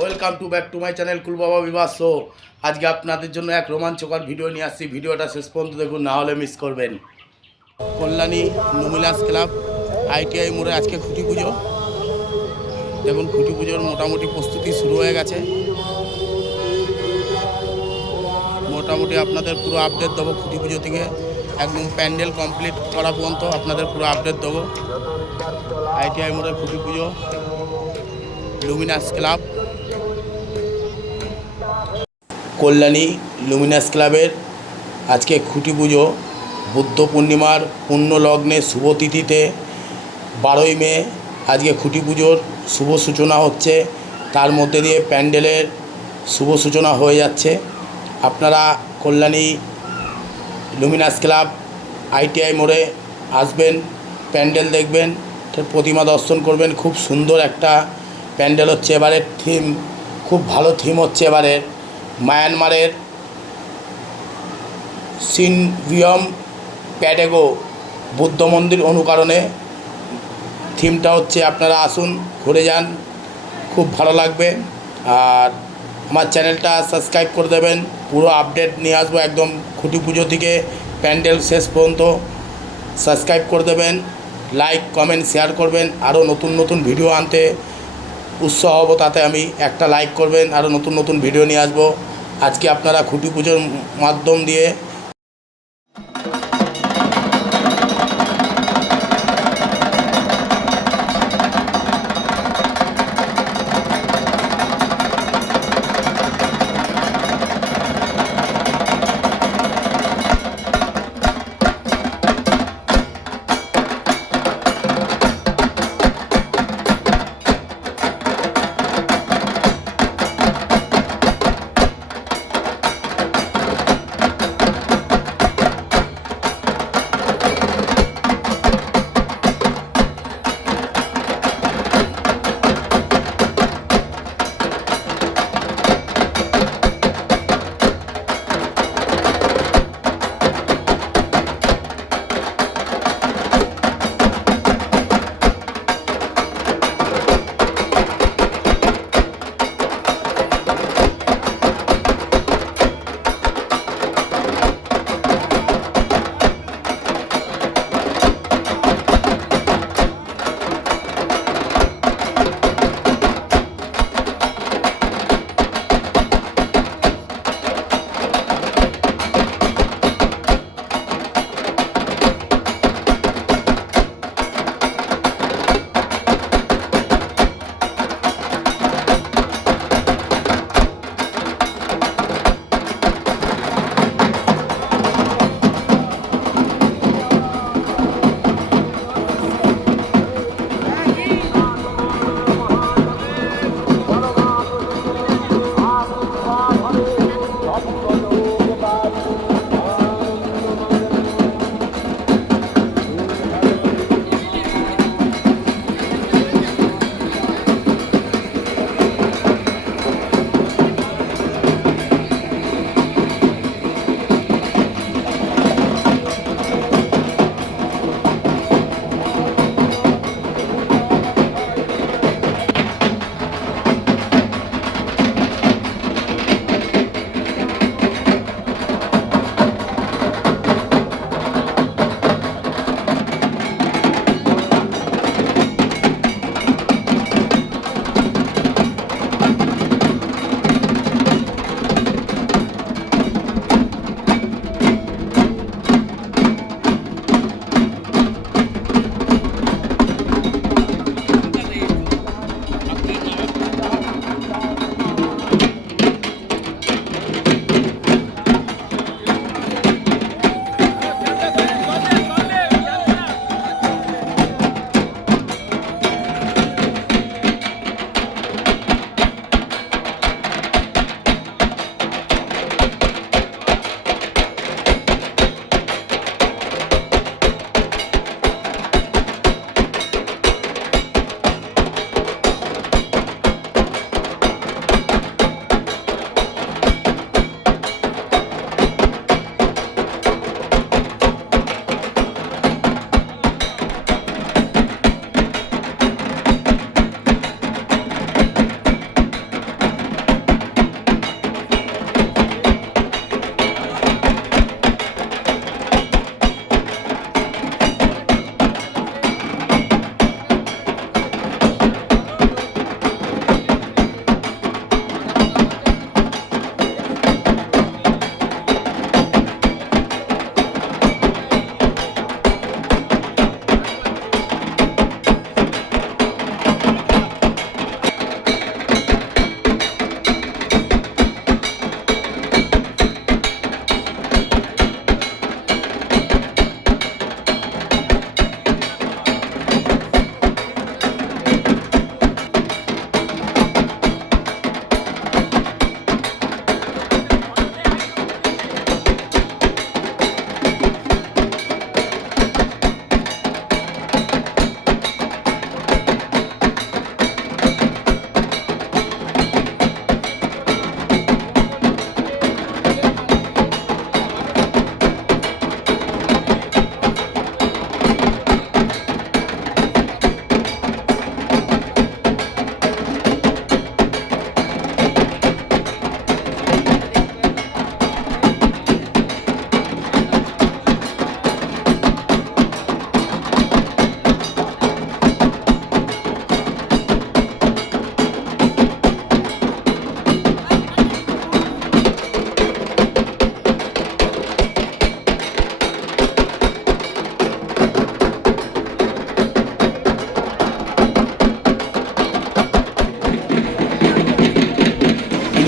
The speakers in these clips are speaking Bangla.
Welcome to back to my channel কুলবাবা বিবাহ শো। আজকে আপনাদের জন্য এক রোমাঞ্চকর ভিডিও নিয়ে আসছি। ভিডিওটা শেষ পর্যন্ত দেখুন, না হলে মিস করবেন। কল্যাণী লুমিনাস ক্লাব ITI মোড়ে আজকে খুঁটি পুজো। দেখুন, খুঁটি পুজোর মোটামুটি প্রস্তুতি শুরু হয়ে গেছে। মোটামুটি আপনাদের পুরো আপডেট দেবো খুঁটি পুজো থেকে একদম প্যান্ডেল কমপ্লিট করা পর্যন্ত আপনাদের পুরো আপডেট দেবো। ITI মোড়ে খুঁটি পুজো, লুমিনাস ক্লাব, কল্যাণী লুমিনাস ক্লাবের আজকে খুঁটি পুজো। বুদ্ধ পূর্ণিমার পূর্ণ লগ্নে শুভ তিথিতে 12ই মে আজকে খুঁটি পুজোর শুভ সূচনা হচ্ছে। তার মধ্যে দিয়ে প্যান্ডেলের শুভ সূচনা হয়ে যাচ্ছে। আপনারা কল্যাণী লুমিনাস ক্লাব ITI মোড়ে আসবেন, প্যান্ডেল দেখবেন, প্রতিমা দর্শন করবেন। খুব সুন্দর একটা প্যান্ডেল হচ্ছে এবারের থিম, খুব ভালো থিম হচ্ছে এবারের। মায়ানমারের সিনভিয়াম প্যাডেগো বুদ্ধ মন্দির অনুকরণে থিমটা হচ্ছে। আপনারা আসুন, ঘুরে যান, খুব ভালো লাগবে। আর আমার চ্যানেলটা সাবস্ক্রাইব করে দেবেন, পুরো আপডেট নিয়ে আসবো একদম খুঁটি পুজো থেকে প্যান্ডেল শেষ পর্যন্ত। সাবস্ক্রাইব করে দেবেন, লাইক কমেন্ট শেয়ার করবেন। আরও নতুন নতুন ভিডিও আনতে উৎসাহ হব, তাতে আমি একটা লাইক করবেন, আরও নতুন নতুন ভিডিও নিয়ে আসবো। আজকে আপনারা খুঁটি পুজোর মাধ্যম দিয়ে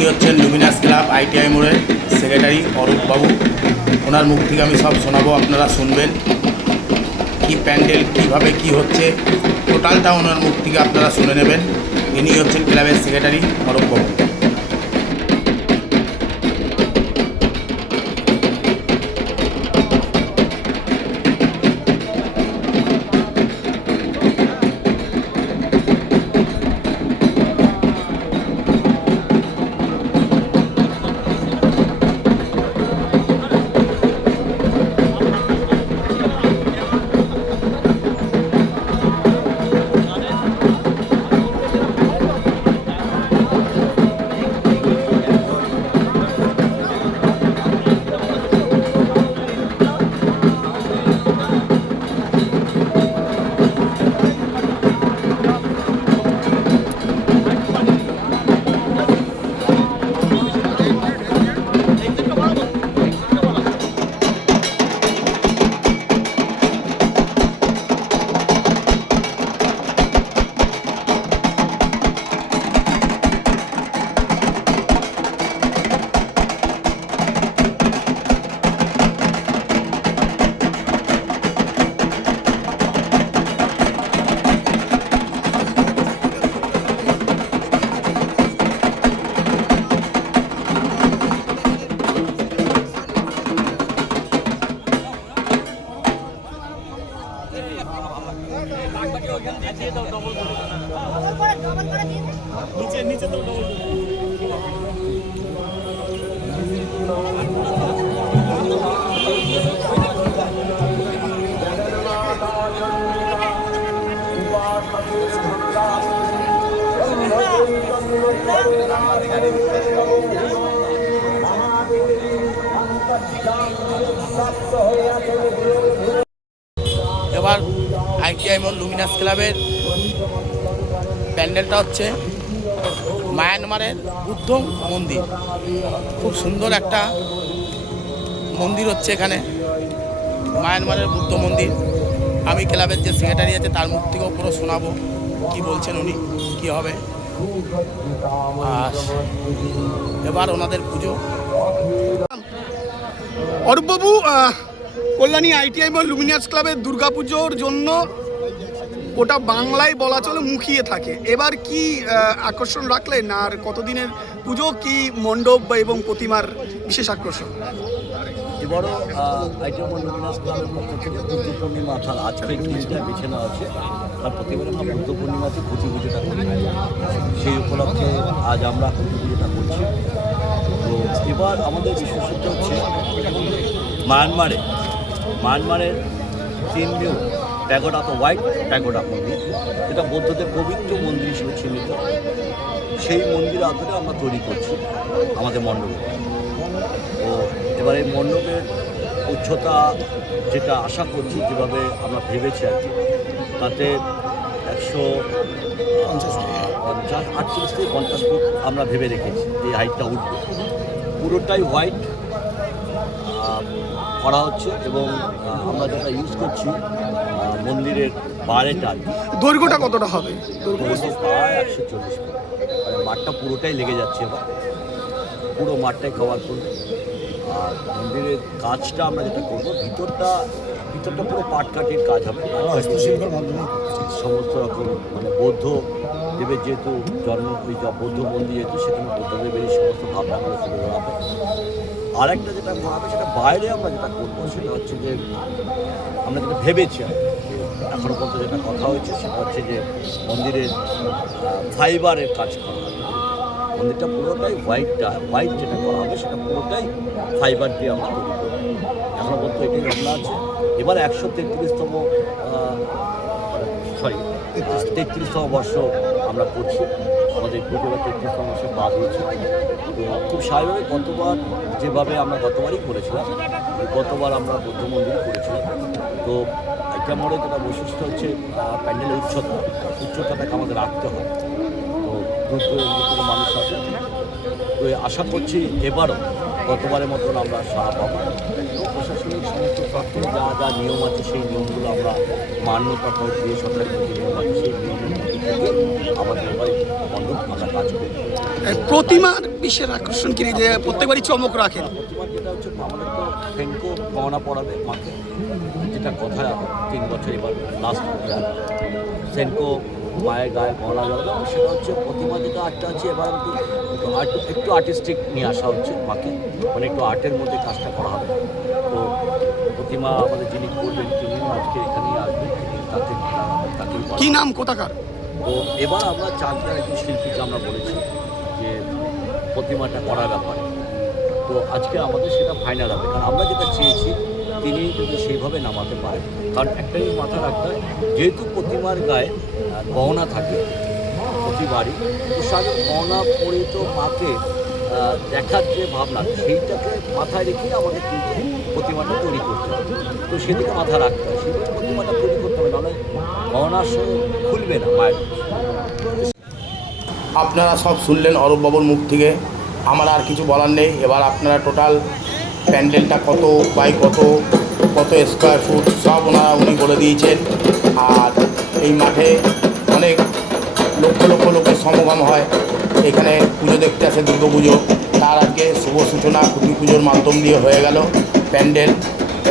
ইনি হচ্ছেন লুমিনাস ক্লাব ITI মোড়ের সেক্রেটারি অরূপবাবু। ওনার মুখ থেকে আমি সব শোনাবো, আপনারা শুনবেন কি প্যান্ডেল কীভাবে কি হচ্ছে টোটালটা ওনার মুখ থেকে আপনারা শুনে নেবেন। ইনি হচ্ছেন ক্লাবের সেক্রেটারি অরূপবাবু। এবার ITI মোড় লুমিনাস ক্লাবের প্যান্ডেলটা হচ্ছে মায়ানমারের বুদ্ধ মন্দির। খুব সুন্দর একটা মন্দির হচ্ছে এখানে, মায়ানমারের বুদ্ধ মন্দির। আমি ক্লাবের যে সেক্রেটারি আছে তার মুখ থেকেও পুরো শোনাবো কি বলছেন উনি, কি হবে। আর এবার ওনাদের পুজো। অরূপবাবু, কল্যাণী ITI মোড় লুমিনাস ক্লাবের দুর্গাপুজোর জন্য গোটা বাংলায় বলা চলে মুখিয়ে থাকে। এবার কি আকর্ষণ রাখলেন, আর কতদিনের পুজো, কি মণ্ডপ এবং প্রতিমার বিশেষ আকর্ষণ? এবারও ITI মোড় লুমিনাস ক্লাবের পক্ষ থেকে বুদ্ধ পূর্ণিমা অর্থাৎ আজকে দিনটা বেছে নেওয়া আছে। আর প্রতিবার আমরা বুদ্ধ পূর্ণিমাতে খুঁটি পুজোটা করি, সেই উপলক্ষে আজ আমরা খুঁটি পুজোটা করছি। তো এবার আমাদের বিশেষত্ব হচ্ছে মায়ানমারের তিনদিন প্যাগোডা, তো হোয়াইট প্যাগোডা মন্দির, এটা বৌদ্ধদের পবিত্র মন্দির হিসেবে চিহ্নিত। সেই মন্দিরের আদলে আমরা তৈরি করছি আমাদের মণ্ডপে। তো এবার এই মণ্ডপের উচ্চতা যেটা আশা করছি, যেভাবে আমরা ভেবেছি আর কি, তাতে 148 থেকে 50 ফুট আমরা ভেবে রেখেছি এই হাইটটা উঠবে। পুরোটাই হোয়াইট করা হচ্ছে এবং আমরা যেটা ইউজ করছি মন্দিরের বারেটা, দৈর্ঘ্যটা কতটা হবে? প্রায় 140 ফুট। মানে মাঠটা পুরোটাই লেগে যাচ্ছে, এবার পুরো মাঠটাই কভার করবে। আর মন্দিরের কাজটা আমরা যেটা করবো, ভিতরটা পুরো পাটকাঠির কাজ হবে, সমস্ত রকম মানে বৌদ্ধ দেবের যেহেতু জন্ম, ওই বৌদ্ধ মন্দির যেহেতু, সেখানে বৌদ্ধদেবেরই সমস্ত ভাবনাগুলো তুলে ধরা হবে। আর একটা যেটা করা হবে, সেটা বাইরে আমরা যেটা করবো সেটা হচ্ছে যে আমরা যেটা ভেবেছি এখনও পর্যন্ত যেটা কথা হয়েছে, সেটা হচ্ছে যে মন্দিরের ফাইবারের কাজ করা হবে। মন্দিরটা পুরোটাই হোয়াইট যেটা করা হবে সেটা পুরোটাই ফাইবার দিয়ে আমরা তৈরি করবো। এখনও পর্যন্ত এটাই ভাবনা আছে। এবার 133তম বর্ষ আমরা করছি, আমাদের পুজোর 33তম বর্ষে পা দিয়েছি। তো খুব স্বাভাবিক, যেভাবে আমরা গতবারই করেছিলাম, গতবার আমরা বৌদ্ধ মন্দিরই করেছিলাম। তো ITI মোড়ে যেটা বৈশিষ্ট্য হচ্ছে প্যান্ডেলের উচ্চতাটাকে আমাদের রাখতে হয়। তো দূর মানুষ আছে, তো আশা করছি এবারও গতবারের মতন আমরা সারা পাবো। প্রশাসনিক সমস্ত তথ্য যা নিয়ম আছে, সেই নিয়মগুলো আমরা মান্যতা দিয়ে সরকারি নিয়ম আছে, সেই নিয়মের মধ্যে থেকে আমাদের এবার মণ্ডপ আমরা কাজ করি। প্রতিমার বিশেষ আকর্ষণ কি যে প্রত্যেকবারই চমক রাখেন? প্রতিবার যেটা হচ্ছে আমাদের তো ফেনকো গহনা পড়াবে মাকে, যেটা কথা 3 বছর এবার লাস্ট ইয়ার সেনকো মায়ের গায়ে গহনা জড়াবে, সেটা হচ্ছে প্রতিমা যেটা আর্টটা আছে এবার একটু আর্টিস্টিক নিয়ে আসা হচ্ছে মাকে, মানে একটু আর্টের মধ্যে কাজটা করা হবে। তো প্রতিমা আমাদের যিনি করবেন তিনি আজকে এখানেই আসবেন, তাকে কি নাম কোথাকার? তো এবার আমরা 4জন একজন শিল্পীকে আমরা বলেছি যে প্রতিমাটা করার ব্যাপারে। তো আজকে আমাদের সেটা ফাইনাল হবে, কারণ আমরা যেটা চেয়েছি তিনি যদি সেইভাবে নামাতে পারেন। কারণ একটা জিনিস মাথায় রাখতে হয়, যেহেতু প্রতিমার গায়ে গহনা থাকে প্রতিবারই, তো সাথে গহনা পরে তো মাকে দেখার যে ভাবনা সেইটাকে মাথায় রেখেই আমাদের কিন্তু প্রতিমাটা তৈরি করতে হবে। তো সেদিকে মাথায় রাখতে হয়, সেদিকে প্রতিমাটা তৈরি করতে হবে, নাহলে গহনার সঙ্গে খুলবে না মায়ের। আপনারা সব শুনলেন অরূপবাবুর মুখ থেকে, আমার আর কিছু বলার নেই। এবার আপনারা টোটাল প্যান্ডেলটা কত বাই কত স্কোয়ার ফুট সব উনি বলে দিয়েছেন। আর এই মাঠে অনেক লক্ষ লক্ষ লোকের সমাগম হয়, এখানে পুজো দেখতে আসে দুর্গা পুজো। তার আগে শুভ সূচনা খুঁটি পুজোর মাধ্যম দিয়ে হয়ে গেল। প্যান্ডেল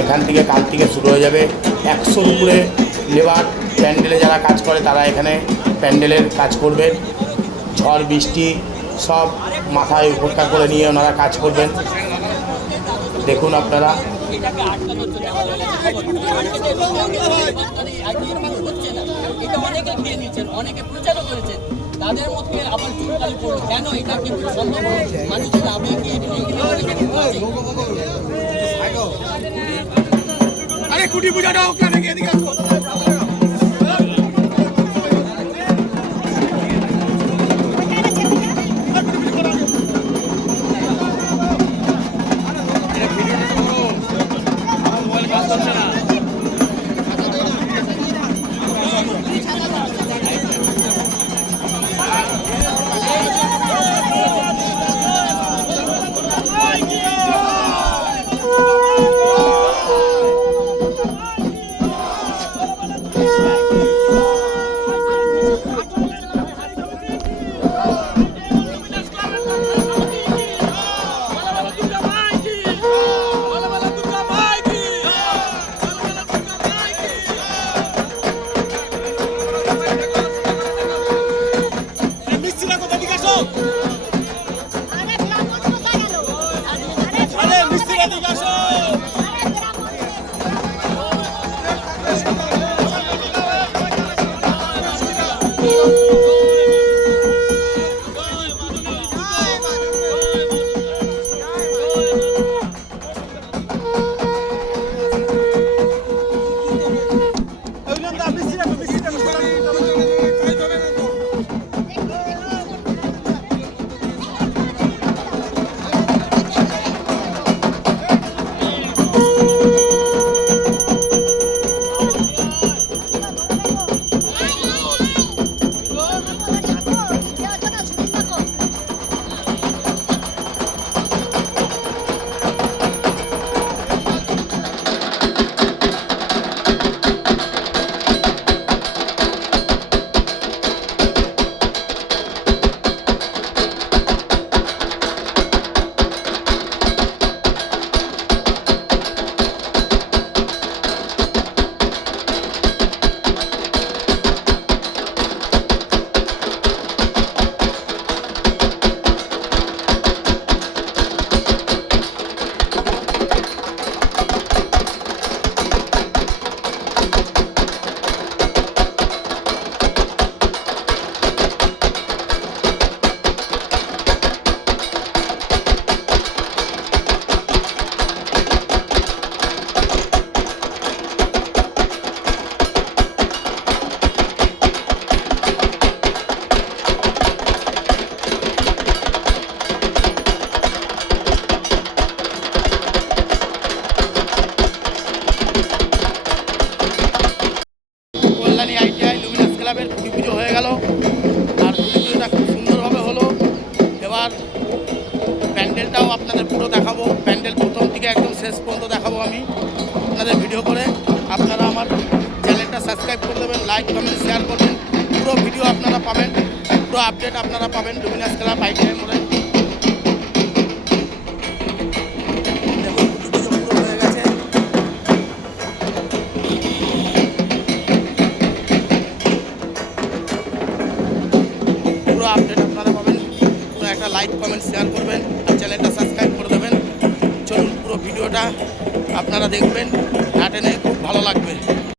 এখান থেকে কাল থেকে শুরু হয়ে যাবে। 100-র উপরে লেবার প্যান্ডেলে যারা কাজ করে তারা এখানে প্যান্ডেলের কাজ করবেন। ঝড় বৃষ্টি সব মাথায় উপেক্ষা করে নিয়ে ওনারা কাজ করবেন। দেখুন আপনারা এটাকে আটকানোর জন্য এটা অনেকে খেয়ে নিচ্ছেন, অনেকে প্রচারও করেছেন, তাদের মধ্যে আবার চুলকালি পড়লো কেন এটা কিন্তু সম্ভব মানুষের আবেগে আরে কুটি পূজাটা হোক না, এদিকে আসো। প্যান্ডেলটাও আপনাদের পুরো দেখাবো, প্যান্ডেল প্রথম থেকে একদম শেষ পর্যন্ত দেখাবো আমি আপনাদের ভিডিও করে। আপনারা আমার চ্যানেলটা সাবস্ক্রাইব করে দেবেন, লাইক কমেন্ট শেয়ার করবেন, পুরো ভিডিও আপনারা পাবেন। পুরো আপডেট আপনারা পাবেন লুমিনাস ক্লাব আইটিআই মোড়ে। দেখুন খুঁটি পুজো পুরো হয়ে গেছে। পুরো আপডেট আপনারা পাবেন। পুরো একটা লাইক কমেন্ট শেয়ার করবেন আর চ্যানেলটা সাবস্ক্রাইব করে দেবেন। চলুন পুরো ভিডিওটা আপনারা দেখবেন, না টেনে খুব ভালো লাগবে।